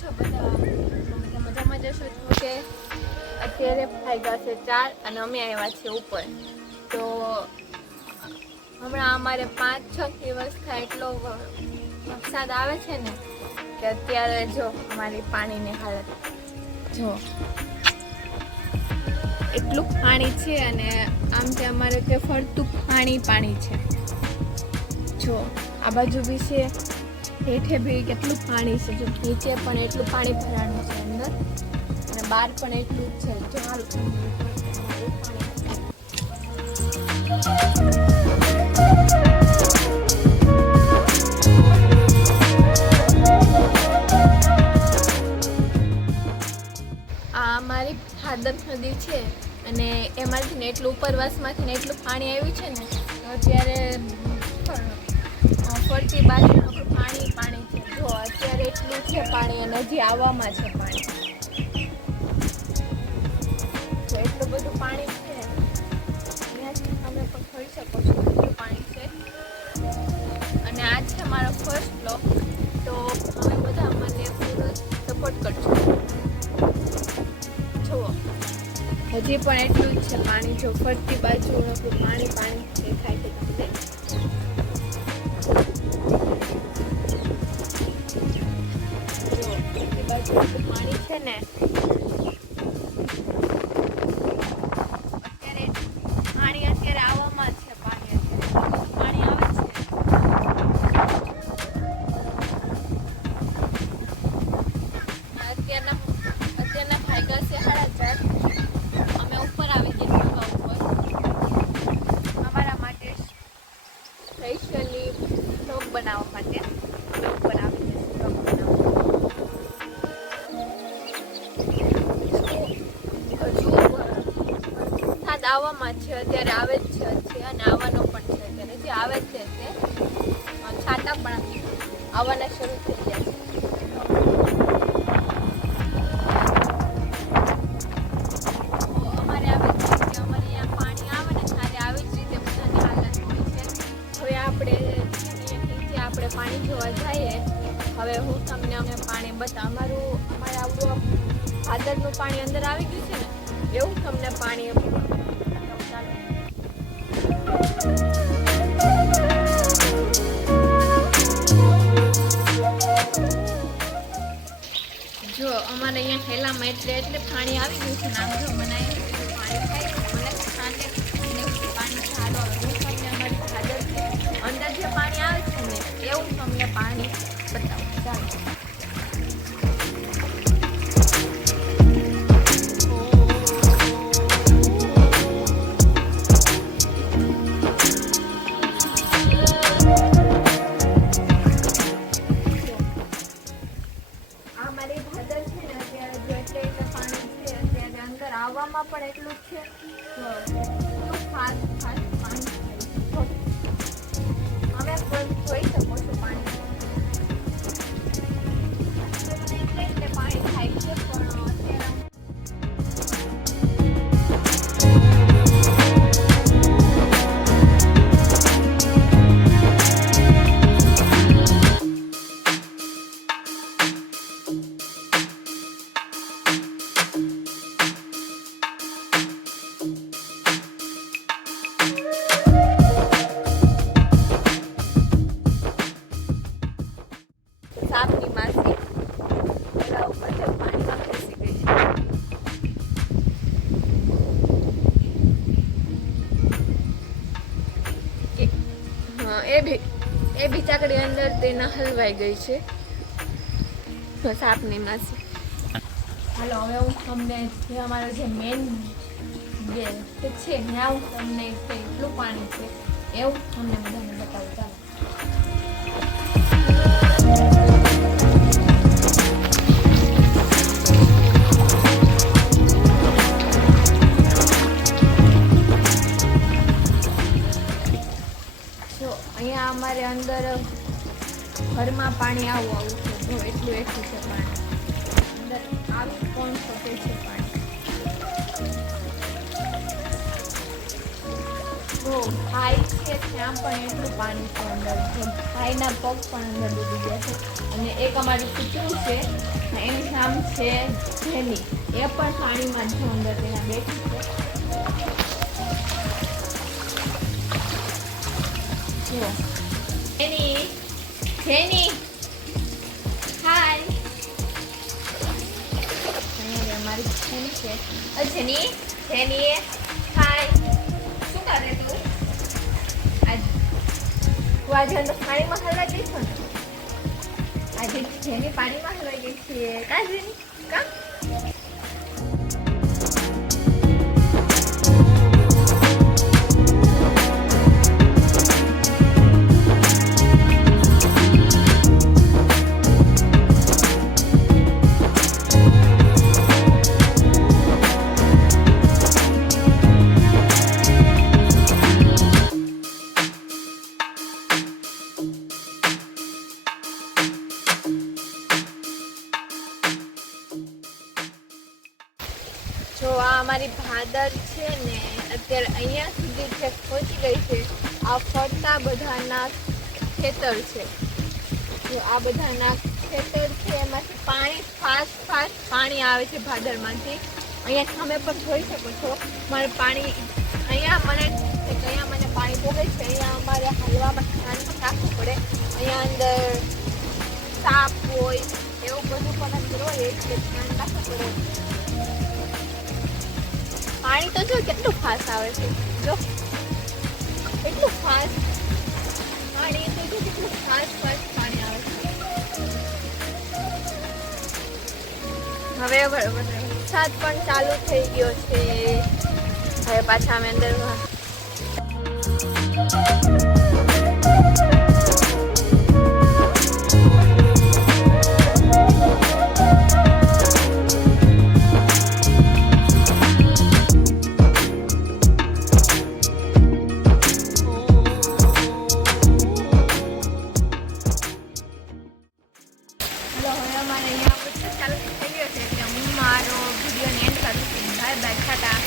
છો બધા? મજામાં જશો છો કે? અત્યારે વાગ્યા છે 4 અને અમે આવ્યા છીએ ઉપર. તો હમણાં અમારે 5-6 દિવસ થાય એટલો વરસાદ આવે છે ને કે અત્યારે જો અમારી પાણીની હાલત જો એટલું પાણી છે અને આમ તે અમારે કે ફરતું પાણી છે. જો આ બાજુ બી છે, હેઠે બી કેટલું પાણી છે. જો નીચે પણ એટલું પાણી ભરાણું છે અંદર અને બહાર પણ એટલું જ છે. જો હાલ આ અમારી ભાદર નદી છે અને એમાંથી ને એટલું ઉપરવાસમાંથી ને એટલું પાણી આવ્યું છે ને અત્યારે ફરતી બાજુ પાણી છે. જો અત્યારે એટલું છે પાણી અને હજી આવવામાં છે પાણી. તો એટલું બધું પાણી છે અહીંયાથી તમે પણ જોઈ શકો છો કેટલું પાણી છે. અને આ છે મારો ફર્સ્ટ બ્લોગ. તો હવે બધા મને પૂરો સપોર્ટ કરજો. જુઓ હજી પણ એટલું જ છે પાણી. જો ફરતી બાજુ પાણી દેખાય છે તમને. જો ફરતી બાજુ પાણી છે ને અત્યારે આવવામાં છે પાણી. પાણી આવે છે. અત્યારના ભાગ્યા છે 4:30. અમે ઉપર આવી ગયા ઢોકા ઉપર અમારા માટે સ્પેશિયલી બ્લોગ બનાવવા માટે. અમે ઉપર આવી ગયા બ્લોગ બનાવવા. હજુ વરસાદ આવવામાં છે. અત્યારે આવે જ છે અને આવવાનો પણ છે. અત્યારે જે આવે છે તે છાંટા પણ આવવાના શરૂ થઈ ગયા છે. પાણી જોવા જઈએ. હવે હું તમને અમે પાણી બતાવું. અમારે આવું ભાદરનું પાણી અંદર આવી ગયું છે ને એવું તમને પાણી જો અમારે અહીંયા ઠેલામાં એટલે પાણી આવી ગયું છે. નામ જો બનાવી પાણી થાય મને સાંજે પાણી સારું આવે. હું તમને અમારી ભાદર અંદર જે પાણી આવે છે ને એવું તમને પાણી બતાવું. ચાલો આ મારી ભાદર છે ને અત્યારે જો એટલે પાણી છે. અત્યારે અંદર આવવામાં પણ એટલું જ છે. ફાસ્ટ પાણી અમે જોઈ શકો છો પાણી થાય છે પણ અત્યારે સાપની માસી એના ઉપર પાણીમાં બેસી ગઈ છે. એ બિચાકડી અંદર તેના હલવાઈ ગઈ છે સાપની માસી. હાલો હવે હું તમને જે અમારો જે મેન છે ત્યાં હું તમને કેટલું પાણી છે એવું તમને બધાને બતાવું. ચાલો અહીંયા અમારે અંદર ઘરમાં પાણી આવું છે. જો એટલું છે પાણી અંદર આવી કોણ શકે છે પાણી. ભાઈ છે ત્યાં પણ એટલું પાણી છે અંદર. ભાઈના પગ પણ અંદર ડૂબી ગયા છે. અને એક અમારું કૂતરું છે એનું નામ છે જેની, એ પણ પાણીમાં જ અંદર ત્યાં બેઠી છે. જો જેની, જેની હાય, અહીંયા અમારી જેની છે. જેની, જેની હાય, શું કરે તું? આજે અંદર પાણીમાં હલવા જઈશું ને? આજે જેની પાણીમાં હલવાઈ ગઈ છે. કા જેની કા? જો આ અમારી ભાદર છે ને અત્યારે અહીંયા સુધી છે પહોંચી ગઈ છે. આ ફરતા બધાના ખેતર છે. જો આ બધાના ખેતર છે, એમાંથી પાણી ફાસ્ટ પાણી આવે છે ભાદરમાંથી. અહીંયા તમે પણ જોઈ શકો છો મારે પાણી અહીંયા મને પાણી પોગે છે. અહીંયા અમારે હાલવામાં ધ્યાન પણ રાખવું પડે. અહીંયા અંદર સાપ હોય એવું બધું પણ અંદર હોય એટલે ધ્યાન રાખવું પડે. પાણી તો જો કેટલું ફાસ્ટ આવે છે. જો કેટલું ફાસ્ટ પાણી, તો જો કેટલું ફાસ્ટ પાણી આવે છે. હવે વરસાદ પણ ચાલુ થઈ ગયો છે. હવે પાછા અમે અંદર ચાલુ થઈ ગયો છે એટલે હું મારો વિડીયો એન્ડ કરું છું. Bye bye, Tata.